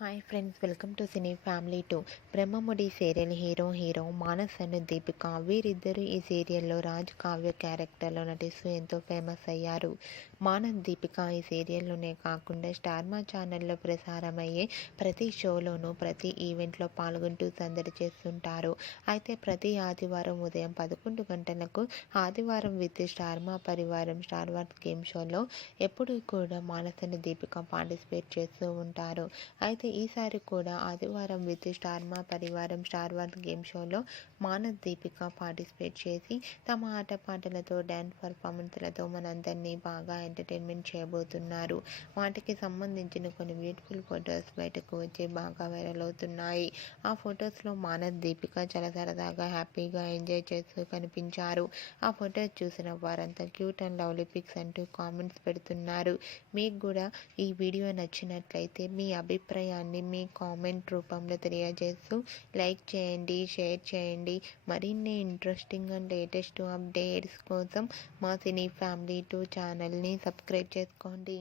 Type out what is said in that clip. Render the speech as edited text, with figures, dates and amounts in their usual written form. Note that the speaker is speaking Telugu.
Hi friends, welcome to cine family 2. Brahmamudi serial hero Manas and Deepika వీరిద్దరూ ఈ సీరియల్లో రాజ్ కావ్య క్యారెక్టర్లో నటిస్తూ ఎంతో ఫేమస్ అయ్యారు. మానస్ దీపిక ఈ సీరియల్లోనే కాకుండా స్టార్ మా ఛానల్లో ప్రసారమయ్యే ప్రతి షోలోనూ ప్రతి ఈవెంట్లో పాల్గొంటూ సందడి చేస్తుంటారు. అయితే ప్రతి ఆదివారం ఉదయం 11 గంటలకు ఆదివారం విత్ స్టార్ మా పరివారం స్టార్ వార్స్ గేమ్ షోలో ఎప్పుడూ కూడా మానస్ అండ్ దీపిక పార్టిసిపేట్ చేస్తూ ఉంటారు. అయితే ఈసారి కూడా ఆదివారం విత్ స్టార్ మా పరివారం స్టార్ వార్స్ గేమ్ షోలో మానస్ దీపిక పార్టిసిపేట్ చేసి తమ ఆటపాటలతో డ్యాన్స్ పర్ఫార్మెన్స్లతో మనందరినీ బాగా ఎంటర్టైన్మెంట్ చేయబోతున్నారు. వాటికి సంబంధించిన కొన్ని బ్యూటిఫుల్ ఫొటోస్ బయటకు వచ్చి బాగా వైరల్ అవుతున్నాయి. ఆ ఫొటోస్లో మానస్ దీపిక చాలా సరదాగా హ్యాపీగా ఎంజాయ్ చేస్తూ కనిపించారు. ఆ ఫొటోస్ చూసిన వారంతా క్యూట్ అండ్ లవ్లీ పిక్స్ అంటూ కామెంట్స్ పెడుతున్నారు. మీకు కూడా ఈ వీడియో నచ్చినట్లయితే మీ అభిప్రాయాన్ని మీ కామెంట్ రూపంలో తెలియజేస్తూ లైక్ చేయండి, షేర్ చేయండి. మరిన్ని ఇంట్రెస్టింగ్ అండ్ లేటెస్ట్ అప్డేట్స్ కోసం మా సినీ ఫ్యామిలీ 2 ఛానల్ని సబ్స్క్రైబ్ చేసుకోండి.